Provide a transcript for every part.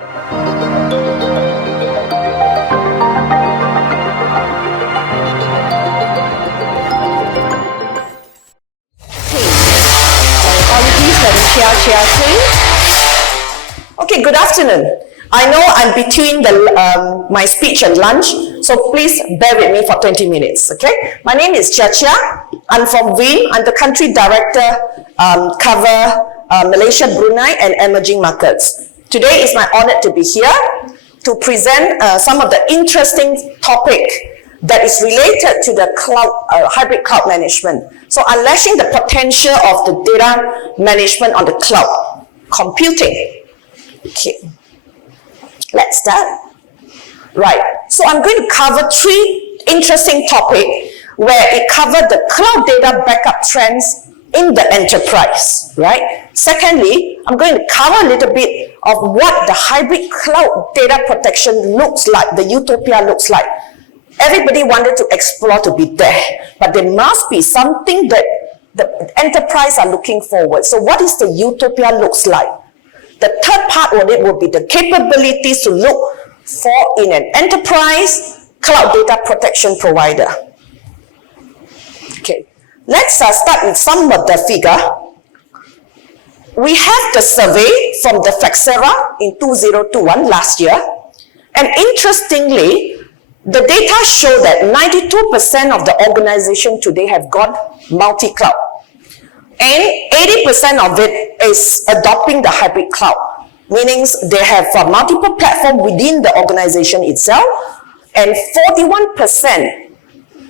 Chia Chia Tay. Okay, good afternoon. I know I'm between my speech and lunch, so please bear with me for 20 minutes, okay? My name is Chia Chia. I'm from Veeam. I'm the country director, cover Malaysia, Brunei, and emerging markets. Today is my honor to be here to present some of the interesting topic that is related to the cloud, hybrid cloud management. So unleashing the potential of the data management on the cloud computing. Okay, let's start. Right, so I'm going to cover 3 interesting topics where it covered the cloud data backup trends in the enterprise, right? Secondly, I'm going to cover a little bit of what the hybrid cloud data protection looks like, the utopia looks like. Everybody wanted to explore to be there, but there must be something that the enterprise are looking forward. So what is the utopia looks like? The third part of it will be the capabilities to look for in an enterprise cloud data protection provider. Okay, let's start with some of the figure. We have the survey from the Flexera in 2021 last year, and interestingly, the data show that 92% of the organization today have gone multi-cloud. And 80% of it is adopting the hybrid cloud, meaning they have multiple platforms within the organization itself, and 41%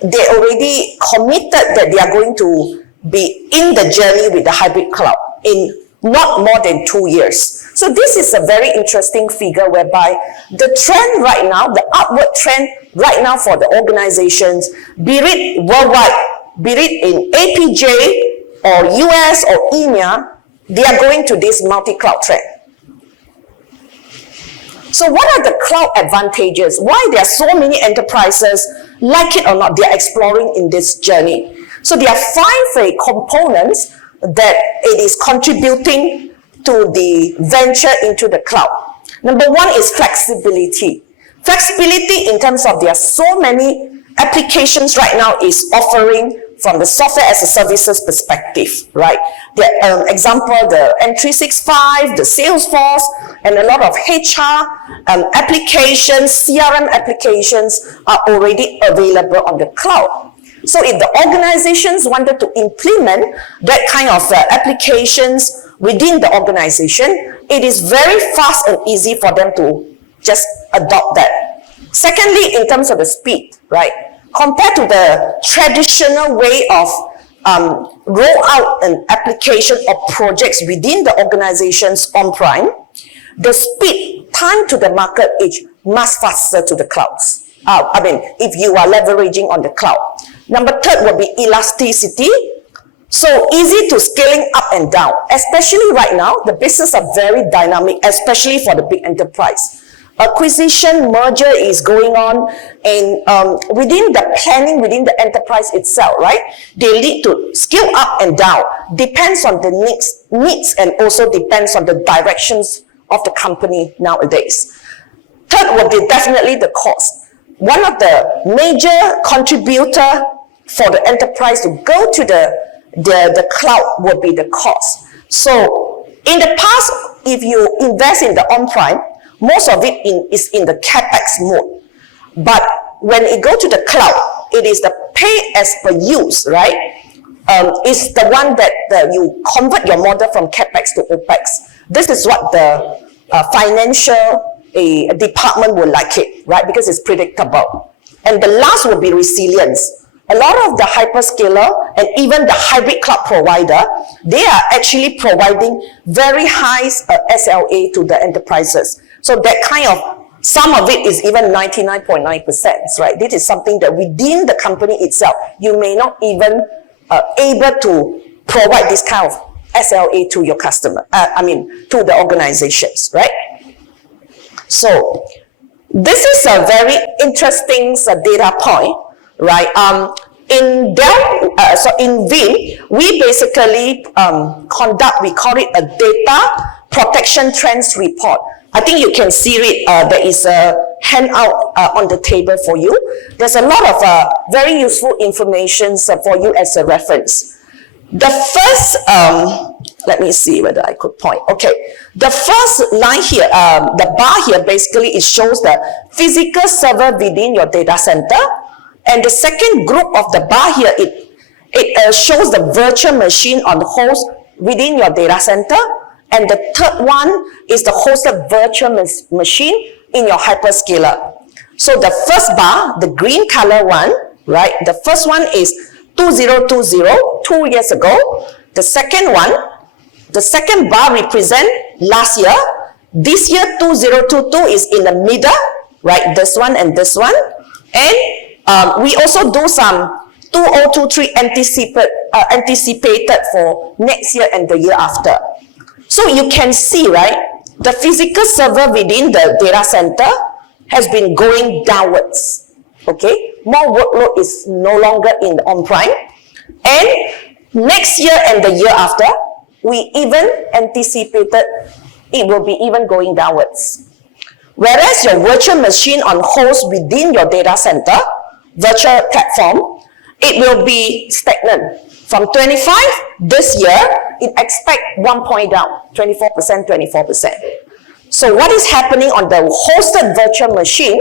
they already committed that they are going to be in the journey with the hybrid cloud in not more than 2 years. So this is a very interesting figure whereby the trend right now, the upward trend right now for the organizations, be it worldwide, be it in APJ or US or EMEA, they are going to this multi-cloud trend. So what are the cloud advantages? Why there are so many enterprises, like it or not, they are exploring in this journey? So there are 5 components that it is contributing to the venture into the cloud. Number 1 is flexibility. Flexibility in terms of there are so many applications right now is offering from the software as a services perspective, right? The example, the M365, the Salesforce, and a lot of HR applications, CRM applications are already available on the cloud. So if the organizations wanted to implement that kind of applications within the organization, it is very fast and easy for them to just adopt that. Secondly, in terms of the speed, right? Compared to the traditional way of roll out an application or projects within the organizations on-prem, the speed, time to the market is much faster to the clouds. If you are leveraging on the cloud. Number 3 will be elasticity. So easy to scaling up and down, especially right now, the business are very dynamic, especially for the big enterprise. Acquisition, merger is going on, and within the planning, within the enterprise itself, right? They need to scale up and down, depends on the needs and also depends on the directions of the company nowadays. Third will be definitely the cost. One of the major contributor for the enterprise to go to the cloud will be the cost. So in the past, if you invest in the on-prem, most of it is in the CapEx mode. But when it go to the cloud, it is the pay as per use, right? It's the one that you convert your model from CapEx to OpEx. This is what the financial department would like it, right? Because it's predictable. And the last will be resilience. A lot of the hyperscaler and even the hybrid cloud provider, they are actually providing very high SLA to the enterprises. So that kind of, some of it is even 99.9%, right? This is something that within the company itself, you may not even able to provide this kind of SLA to your customer, to the organizations, right? So this is a very interesting data point, right? In Veeam, we basically we call it a data protection trends report. I think you can see it. There is a handout on the table for you. There's a lot of very useful information for you as a reference. The first, let me see whether I could point. Okay, the first line here, the bar here, basically it shows the physical server within your data center. And the second group of the bar here, it shows the virtual machine on the host within your data center. And the third one is the hosted virtual machine in your hyperscaler. So the first bar, the green color one, right? The first one is 2020, 2 years ago. The second one, the second bar represent last year. This year, 2022 is in the middle, right? This one and this one. And we also do some 2023 anticipated for next year and the year after. So you can see, right, the physical server within the data center has been going downwards, okay? More workload is no longer in the on-prem. And next year and the year after, we even anticipated it will be even going downwards. Whereas your virtual machine on host within your data center, virtual platform, it will be stagnant. From 25 this year, it expect 1 point down, 24%, 24%. So what is happening on the hosted virtual machine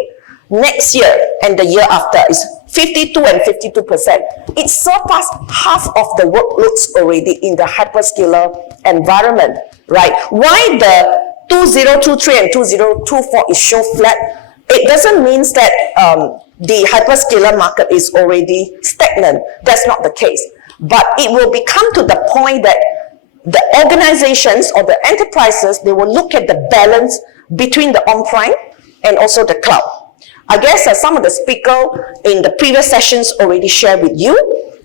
next year and the year after is 52 and 52%. It surpassed half of the workloads already in the hyperscaler environment, right? Why the 2023 and 2024 is so flat? It doesn't mean that the hyperscaler market is already stagnant. That's not the case. But it will become to the point that the organizations or the enterprises, they will look at the balance between the on-prem and also the cloud. I guess some of the speakers in the previous sessions already shared with you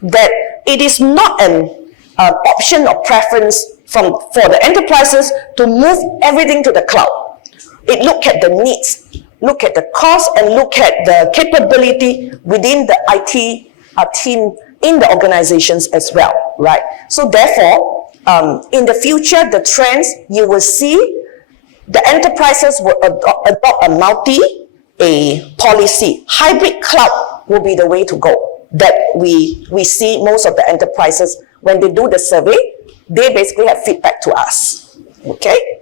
that it is not an option or preference for the enterprises to move everything to the cloud. It look at the needs, look at the cost, and look at the capability within the IT team in the organizations as well, right? So therefore, in the future, the trends you will see, the enterprises will adopt a policy. Hybrid cloud will be the way to go. That we see most of the enterprises, when they do the survey, they basically have feedback to us, okay?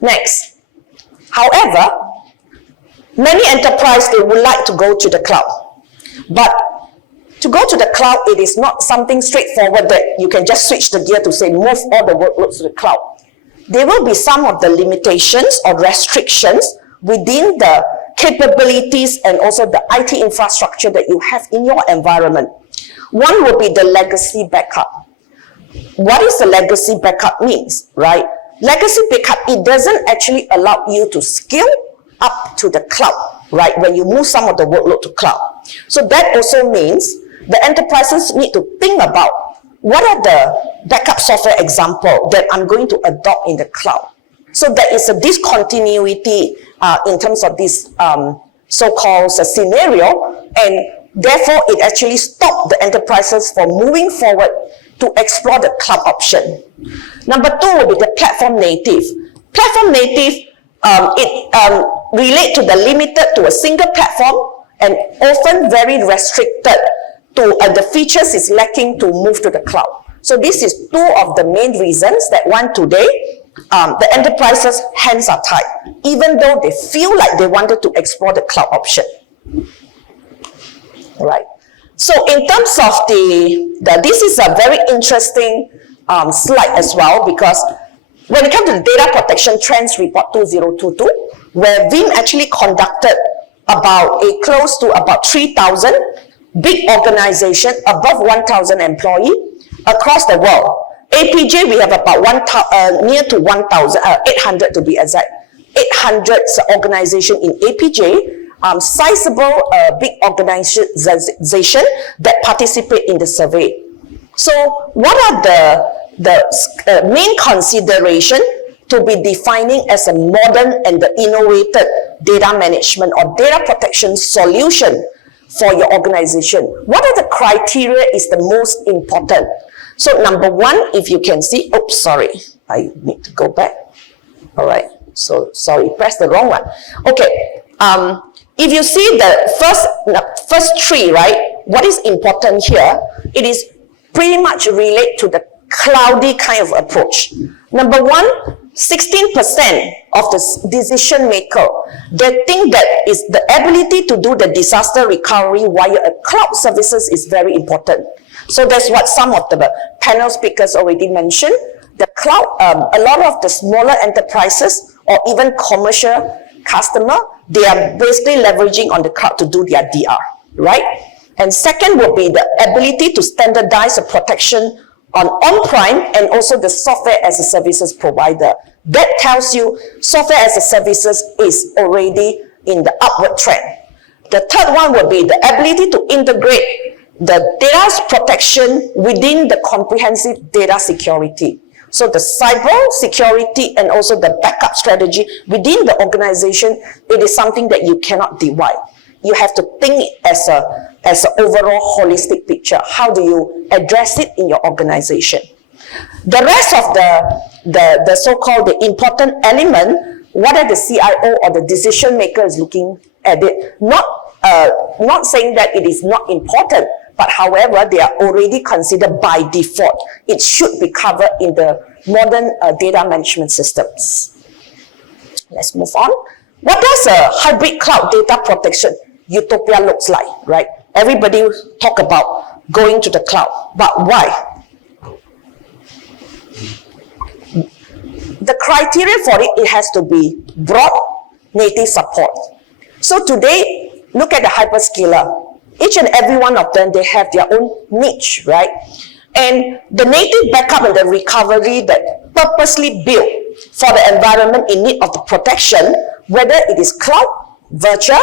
Next, however, many enterprises, they would like to go to the cloud, but to go to the cloud, it is not something straightforward that you can just switch the gear to say move all the workloads to the cloud. There will be some of the limitations or restrictions within the capabilities and also the IT infrastructure that you have in your environment. One will be the legacy backup. What is the legacy backup means, right? Legacy backup, it doesn't actually allow you to scale up to the cloud, right? When you move some of the workload to cloud. So that also means the enterprises need to think about what are the backup software example that I'm going to adopt in the cloud. So there is a discontinuity in terms of this so-called scenario, and therefore it actually stopped the enterprises from moving forward to explore the cloud option. Number two will be the platform native. Platform native, it relates to the limited to a single platform and often very restricted to the features is lacking to move to the cloud. So this is two of the main reasons that one today, the enterprises' hands are tied, even though they feel like they wanted to explore the cloud option. All right. So in terms of this is a very interesting slide as well, because when it comes to the Data Protection Trends Report 2022, where Veeam actually conducted close to about 3,000 big organization above 1,000 employee across the world. APJ, we have about near to 1,800 to be exact. 800 organization in APJ, sizable big organization that participate in the survey. So what are the main consideration to be defining as a modern and the innovative data management or data protection solution for your organization? What are the criteria is the most important? So number one, if you can see, oops, sorry, I need to go back. All right. So sorry, press the wrong one. Okay. If you see the first three, right? What is important here? It is pretty much relate to the cloudy kind of approach. Number one, 16% of the decision maker, they think that is the ability to do the disaster recovery via a cloud services is very important. So that's what some of the panel speakers already mentioned. The cloud, a lot of the smaller enterprises or even commercial customer, they are basically leveraging on the cloud to do their DR, right? And second would be the ability to standardize the protection on-prem and also the software as a services provider. That tells you software as a services is already in the upward trend. The third one would be the ability to integrate the data protection within the comprehensive data security. So the cyber security and also the backup strategy within the organization, it is something that you cannot divide. You have to think it as an overall holistic picture. How do you address it in your organization? The rest of the so-called the important element, what are the CIO or the decision maker is looking at it? Not saying that it is not important, but however, they are already considered by default. It should be covered in the modern data management systems. Let's move on. What does a hybrid cloud data protection utopia looks like, right? Everybody talk about going to the cloud, but why? The criteria for it, it has to be broad native support. So today, look at the hyperscaler. Each and every one of them, they have their own niche, right? And the native backup and the recovery that purposely built for the environment in need of the protection, whether it is cloud, virtual,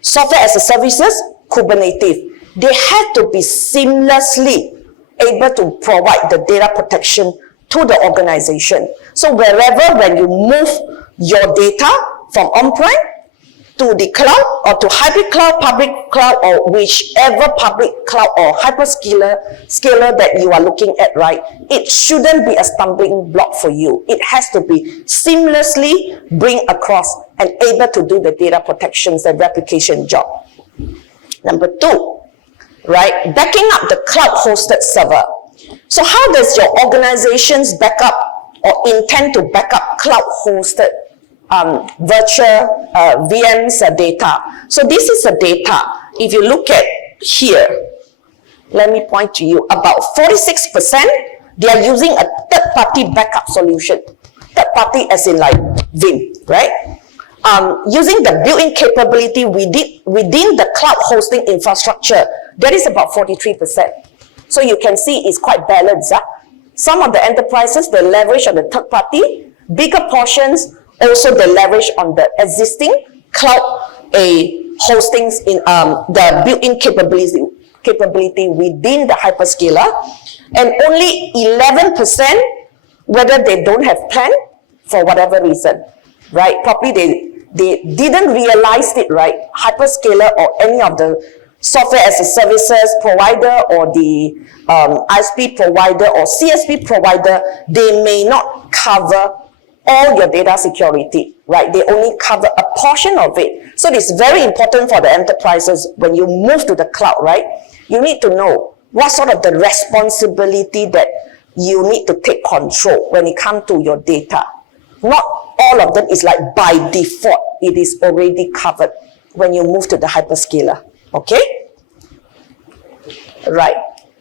software as a services, Kubernetes, they have to be seamlessly able to provide the data protection to the organization. So wherever when you move your data from on-prem to the cloud or to hybrid cloud, public cloud, or whichever public cloud or hyperscaler that you are looking at, right? It shouldn't be a stumbling block for you. It has to be seamlessly bring across and able to do the data protections and replication job. Number two, right? Backing up the cloud hosted server. So how does your organization's backup or intend to back up cloud hosted virtual VM's data? So this is the data. If you look at here, let me point to you, about 46%, they are using a third-party backup solution. Third-party as in like Veeam, right? Using the built-in capability within the cloud hosting infrastructure, that is about 43%. So you can see it's quite balanced. Some of the enterprises, they leverage on the third party. Bigger portions, also they leverage on the existing cloud hostings in the built-in capability within the hyperscaler. And only 11%, whether they don't have plan for whatever reason, right? Probably they didn't realize it, right? Hyperscaler or any of the software as a services provider or the ISP provider or CSP provider, they may not cover all your data security, right? They only cover a portion of it. So it's very important for the enterprises when you move to the cloud, right? You need to know what sort of the responsibility that you need to take control when it comes to your data. Not all of them is like by default, it is already covered when you move to the hyperscaler. Okay? Right.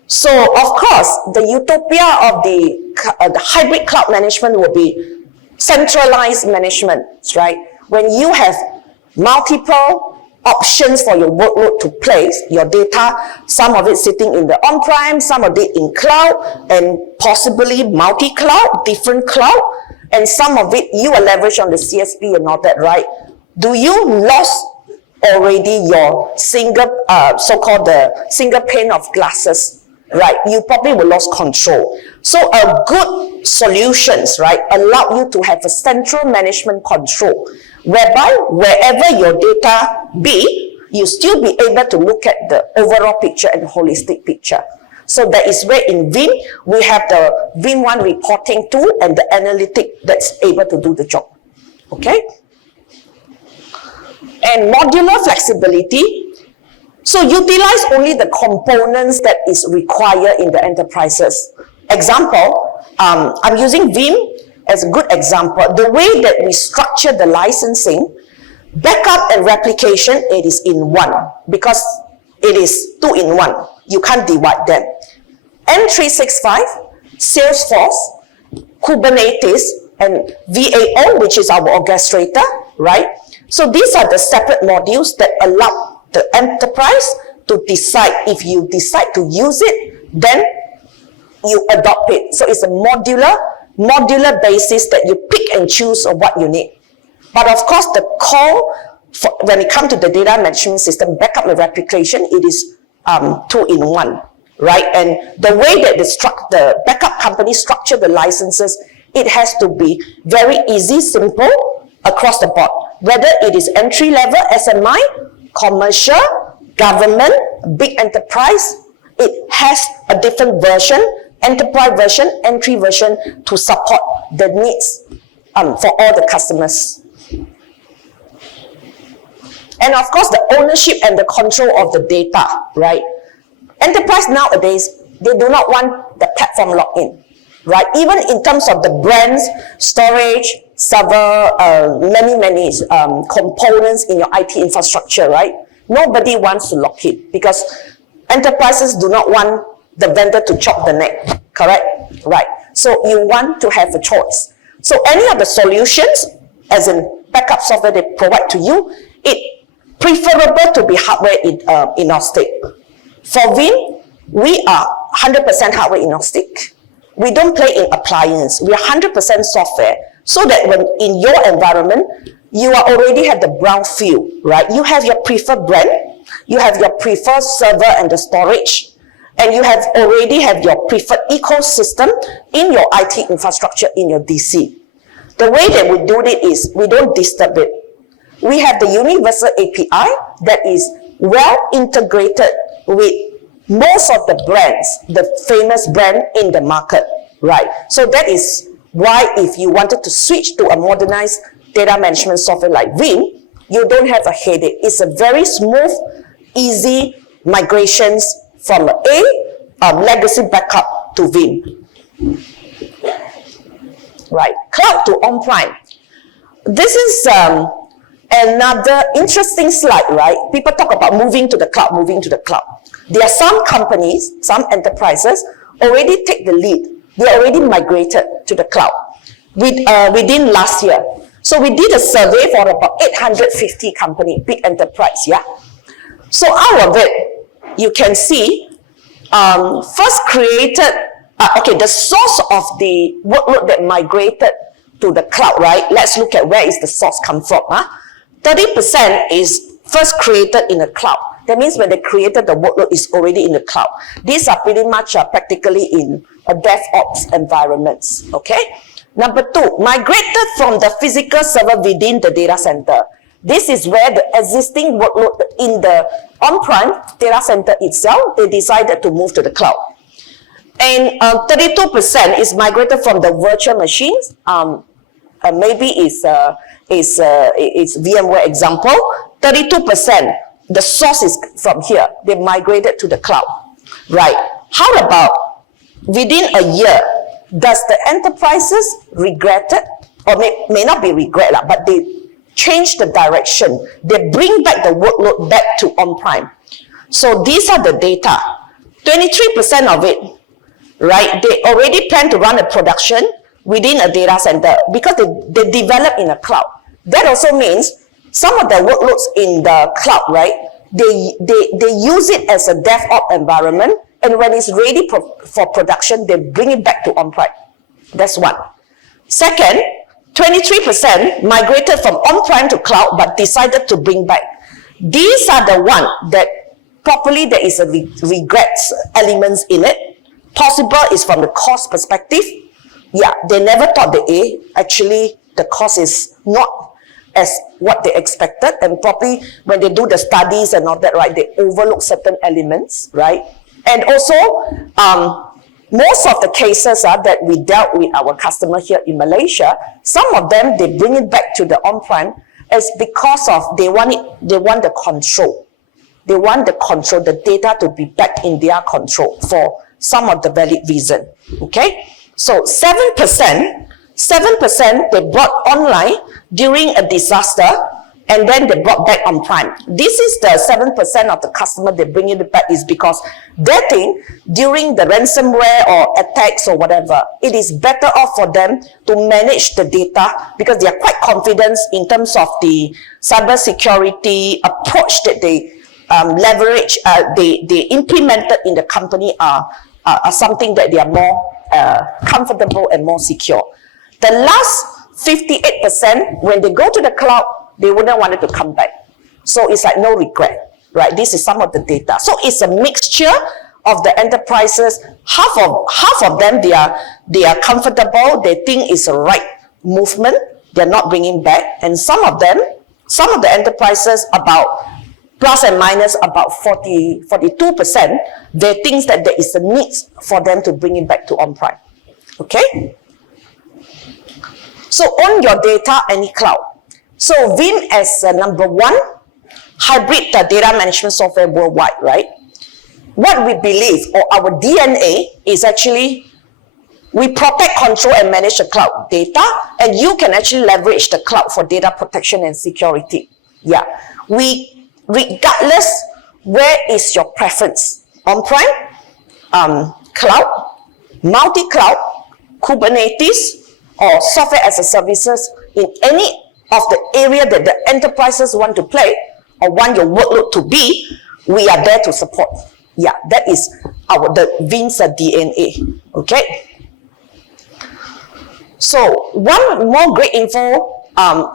So, of course, the utopia of the hybrid cloud management will be centralized management, right? When you have multiple options for your workload to place your data, some of it sitting in the on-prem, some of it in cloud, and possibly multi-cloud, different cloud, and some of it you will leverage on the CSP and all that, right? Do you lost already your single, so-called the single pane of glasses, right? You probably will lose control. So a good solutions, right, allow you to have a central management control, whereby wherever your data be, you still be able to look at the overall picture and holistic picture. So that is where in Veeam, we have the Veeam One reporting tool and the analytic that's able to do the job. okay? And modular flexibility. So utilize only the components that is required in the enterprises. Example, I'm using Veeam as a good example. The way that we structure the licensing, backup and replication, it is in one because it is 2 in 1. You can't divide them. M365, Salesforce, Kubernetes, and VAO, which is our orchestrator, right? So these are the separate modules that allow the enterprise to decide. If you decide to use it, then you adopt it. So it's a modular basis that you pick and choose of what you need. But of course, the core, when it comes to the data management system, backup and replication, it is 2 in 1, right? And the way that the backup company structure the licenses, it has to be very easy, simple, across the board. Whether it is entry-level SMI, commercial, government, big enterprise, it has a different version, enterprise version, entry version to support the needs for all the customers. And of course, the ownership and the control of the data, right? Enterprise nowadays, they do not want the platform login, right? Even in terms of the brands, storage, server, many components in your IT infrastructure, right? Nobody wants to lock it because enterprises do not want the vendor to chop the neck, correct? Right. So you want to have a choice. So any of the solutions, as in backup software they provide to you, it preferable to be hardware agnostic. For Veeam, we are 100% hardware agnostic. We don't play in appliance. We are 100% software, so that when in your environment, you are already have the brownfield, right? You have your preferred brand, you have your preferred server and the storage, and you have already have your preferred ecosystem in your IT infrastructure in your DC. The way that we do it is we don't disturb it. We have the universal API that is well integrated with most of the brands, the famous brand in the market, right? So that is why if you wanted to switch to a modernized data management software like Veeam, you don't have a headache. It's a very smooth, easy migrations from a legacy backup to Veeam. Right, cloud to on-prem. This is another interesting slide, right? People talk about moving to the cloud, moving to the cloud. There are some companies, some enterprises already take the lead. They already migrated to the cloud within last year. So we did a survey for about 850 company, big enterprise, yeah? So out of it, you can see, first created, the source of the workload that migrated to the cloud, right? Let's look at where is the source come from. 30% is first created in the cloud. That means when they created the workload is already in the cloud. These are pretty much practically in a DevOps environments, okay? Number 2, migrated from the physical server within the data center. This is where the existing workload in the on-prem data center itself, they decided to move to the cloud. And 32% is migrated from the virtual machines. Maybe it's VMware example. 32%, the source is from here. They migrated to the cloud, right? How about within a year, does the enterprises regret it? Or may not be regret, but they change the direction. They bring back the workload back to on-prem. So these are the data. 23% of it, right? They already plan to run a production within a data center because they develop in a cloud. That also means some of the workloads in the cloud, right? They use it as a DevOps environment, and when it's ready for production, they bring it back to on-prem. That's one. Second, 23% migrated from on-prem to cloud, but decided to bring back. These are the one that properly there is a regrets elements in it. Possible is from the cost perspective. Yeah, they never thought actually the cost is not as what they expected, and probably when they do the studies and all that, right, they overlook certain elements, right? And also, most of the cases that we dealt with our customer here in Malaysia, some of them, they bring it back to the on-prem is because of they want the control. They want the data to be back in their control for some of the valid reason. Okay? So 7% they brought online during a disaster, and then they brought back on prime. This is the 7% of the customer they bring it back is because they think during the ransomware or attacks or whatever, it is better off for them to manage the data because they are quite confident in terms of the cybersecurity approach that they leverage, they implemented in the company are something that they are more comfortable and more secure. The last 58%, when they go to the cloud, they wouldn't want it to come back. So it's like no regret, right? This is some of the data. So it's a mixture of the enterprises. Half of them, they are comfortable. They think it's a right movement. They're not bringing back. And some of the enterprises, about plus and minus about 42%, they think that there is a need for them to bring it back to on-prem. Okay? So own your data, any cloud. So Veeam as number one hybrid data management software worldwide, right? What we believe, or our DNA, is actually we protect, control, and manage the cloud data, and you can actually leverage the cloud for data protection and security. Yeah, regardless where is your preference, on-prem, cloud, multi-cloud, Kubernetes, or software as a services, in any of the area that the enterprises want to play or want your workload to be, we are there to support. Yeah, that is the Veeam's DNA. Okay. So one more great info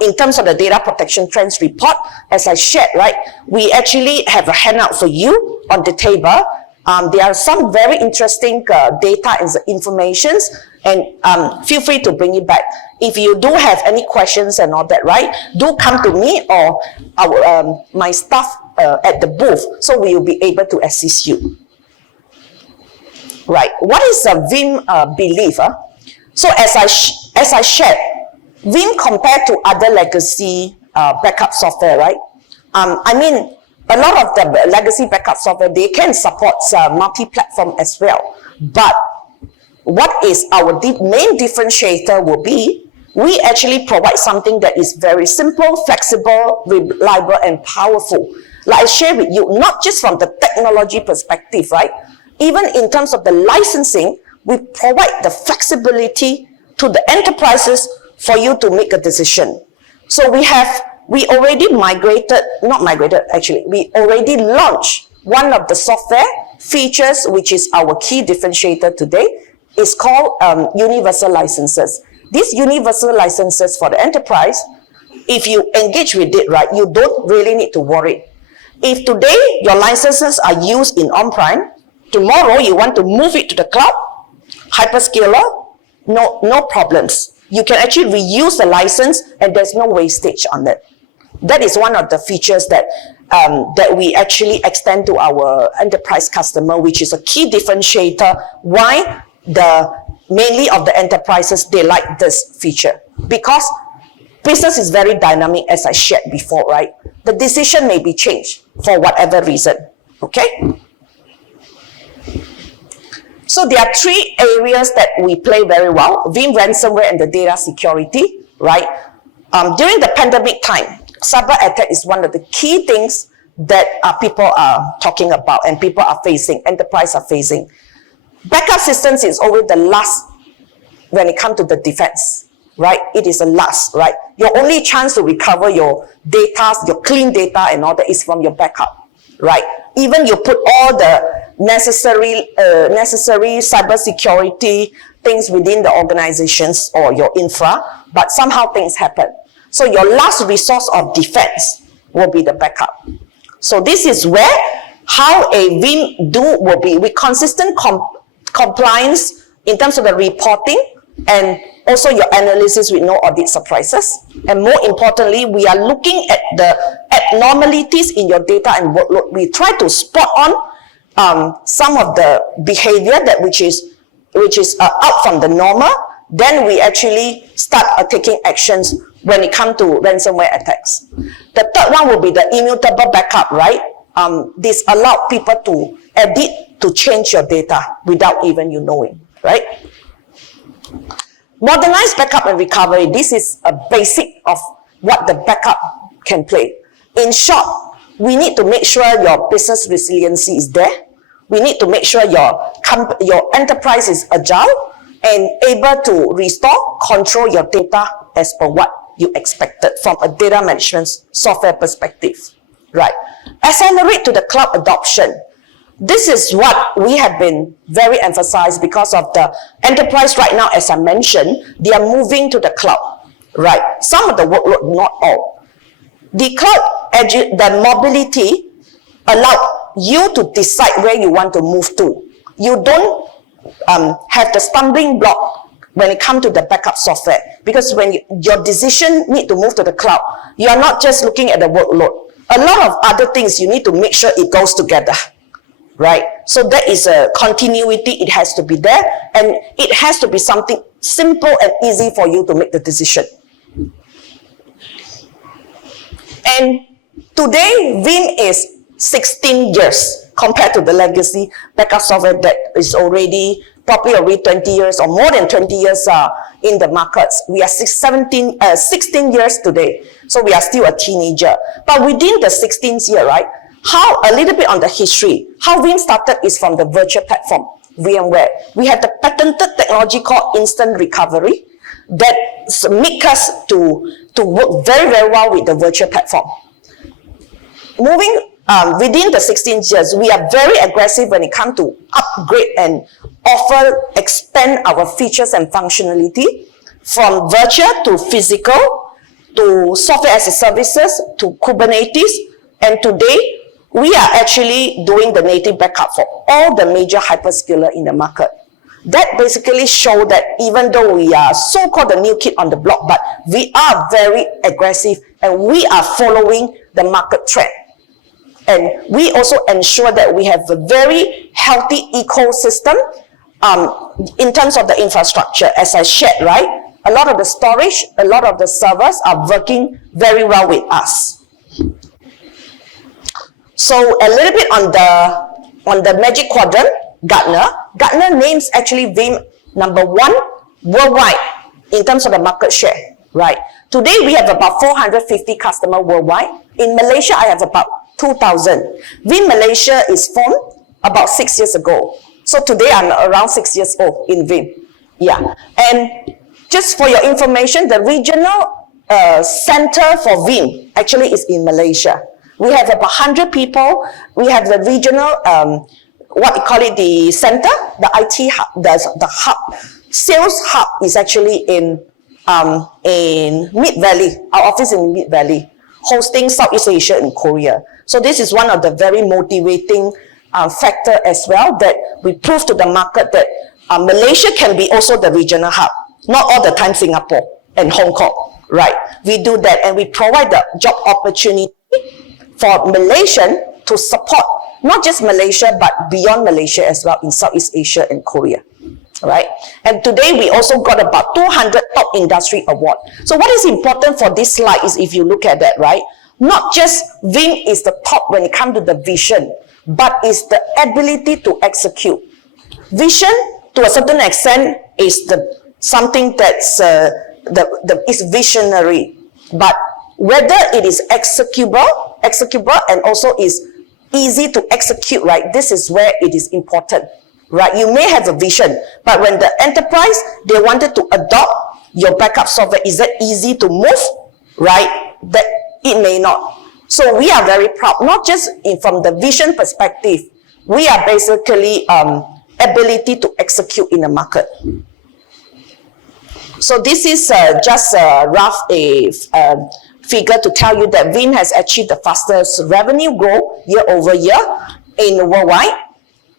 in terms of the data protection trends report, as I shared, right? We actually have a handout for you on the table. There are some very interesting data and informations, and feel free to bring it back. If you do have any questions and all that, right, do come to me or my staff at the booth, so we will be able to assist you. Right, what is a Veeam belief? So as I shared, Veeam compared to other legacy backup software, right? I mean, a lot of the legacy backup software, they can support multi-platform as well. But what is our main differentiator will be, we actually provide something that is very simple, flexible, reliable, and powerful. Like I share with you, not just from the technology perspective, right? Even in terms of the licensing, we provide the flexibility to the enterprises for you to make a decision. So we already we already launched one of the software features, which is our key differentiator today. It's called universal licenses. These universal licenses for the enterprise, if you engage with it, right, you don't really need to worry. If today your licenses are used in on-prem, tomorrow you want to move it to the cloud, hyperscaler, no problems. You can actually reuse the license and there's no wastage on it. That is one of the features that we actually extend to our enterprise customer, which is a key differentiator why mainly of the enterprises, they like this feature. Because business is very dynamic, as I shared before, right? The decision may be changed for whatever reason, okay? So there are three areas that we play very well: Veeam ransomware and the data security, right? During the pandemic time, cyber attack is one of the key things that people are talking about and people are facing, enterprise are facing. Backup systems is always the last when it comes to the defense, right? It is the last, right? Your only chance to recover your data, your clean data and all that is from your backup, right? Even you put all the necessary cybersecurity things within the organizations or your infra, but somehow things happen. So your last resource of defense will be the backup. So this is where how a Veeam will be with consistent compliance in terms of the reporting and also your analysis with no audit surprises. And more importantly, we are looking at the abnormalities in your data and workload. We try to spot on some of the behavior that which is which is out from the normal, then we actually start taking actions when it comes to ransomware attacks. The third one will be the immutable backup, right? This allows people to edit, to change your data without even you knowing, right? Modernized backup and recovery. This is a basic of what the backup can play. In short, we need to make sure your business resiliency is there. We need to make sure your enterprise is agile and able to restore, control your data as per what you expected from a data management software perspective, right? Accelerate to the cloud adoption. This is what we have been very emphasized because of the enterprise right now, as I mentioned, they are moving to the cloud, right? Some of the workload, not all. The cloud, the mobility allow you to decide where you want to move to. You don't have the stumbling block when it comes to the backup software, because when your decision need to move to the cloud, you are not just looking at the workload. A lot of other things you need to make sure it goes together, right? So that is a continuity. It has to be there, and it has to be something simple and easy for you to make the decision. And today, Veeam is 16 years compared to the legacy backup software that is probably already 20 years or more than 20 years in the markets. We are 16 years today, so we are still a teenager. But within the 16th year, right, a little bit on the history, how Veeam started is from the virtual platform, VMware. We have the patented technology called instant recovery that make us to work very, very well with the virtual platform. Moving within the 16 years, we are very aggressive when it comes to upgrade and expand our features and functionality from virtual to physical, to software as a services, to Kubernetes. And today, we are actually doing the native backup for all the major hyperscaler in the market. That basically shows that even though we are so-called the new kid on the block, but we are very aggressive and we are following the market trend. And we also ensure that we have a very healthy ecosystem in terms of the infrastructure. As I shared, right? A lot of the storage, a lot of the servers are working very well with us. So a little bit on the Magic Quadrant, Gartner names actually Veeam #1 worldwide in terms of the market share, right? Today we have about 450 customers worldwide. In Malaysia, I have about 2,000. Veeam Malaysia is formed about 6 years ago. So today I'm around 6 years old in Veeam. Yeah. And just for your information, the regional center for Veeam actually is in Malaysia. We have about 100 people. We have the regional, what we call it, the center, the IT hub, the hub. Sales hub is actually in Mid Valley, our office in Mid Valley, hosting Southeast Asia and Korea. So this is one of the very motivating factor as well, that we prove to the market that Malaysia can be also the regional hub. Not all the time Singapore and Hong Kong, right? We do that, and we provide the job opportunity for Malaysian to support not just Malaysia, but beyond Malaysia as well in Southeast Asia and Korea, right? And today we also got about 200 top industry award. So what is important for this slide is, if you look at that, right? Not just Veeam is the top when it comes to the vision, but it's the ability to execute. Vision, to a certain extent, is something that's is visionary, but whether it is executable and also is easy to execute, right? This is where it is important, right? You may have a vision, but when the enterprise, they wanted to adopt your backup software, is that easy to move, right? That it may not. So we are very proud, not just from the vision perspective, we are basically ability to execute in the market. So this is just a rough figure to tell you that Veeam has achieved the fastest revenue growth year over year in worldwide.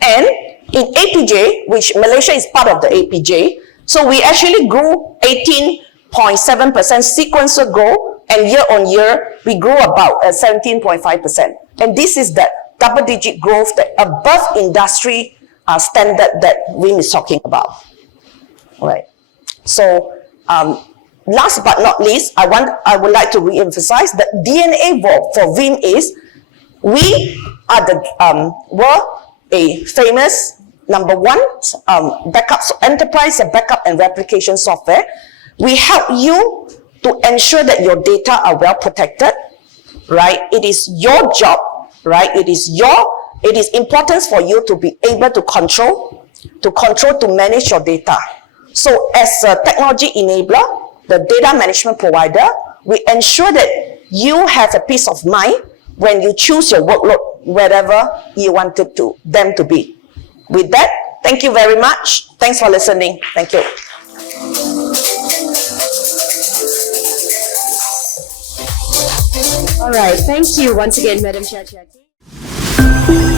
And in APJ, which Malaysia is part of the APJ, so we actually grew 18.7% sequential growth, and year on year, we grew about 17.5%. And this is the double-digit growth that above industry standard that Veeam is talking about. All right. So last but not least, I would like to re-emphasize that DNA for Veeam is we are were a famous number one enterprise backup and replication software. We help you to ensure that your data are well protected, right? It is your job, right? It is important for you to be able to control, to manage your data. So as a technology enabler, the data management provider, we ensure that you have a peace of mind when you choose your workload, wherever you want them to be. With that, thank you very much. Thanks for listening. Thank you. All right, thank you once again, Madam Chia Chia Tay.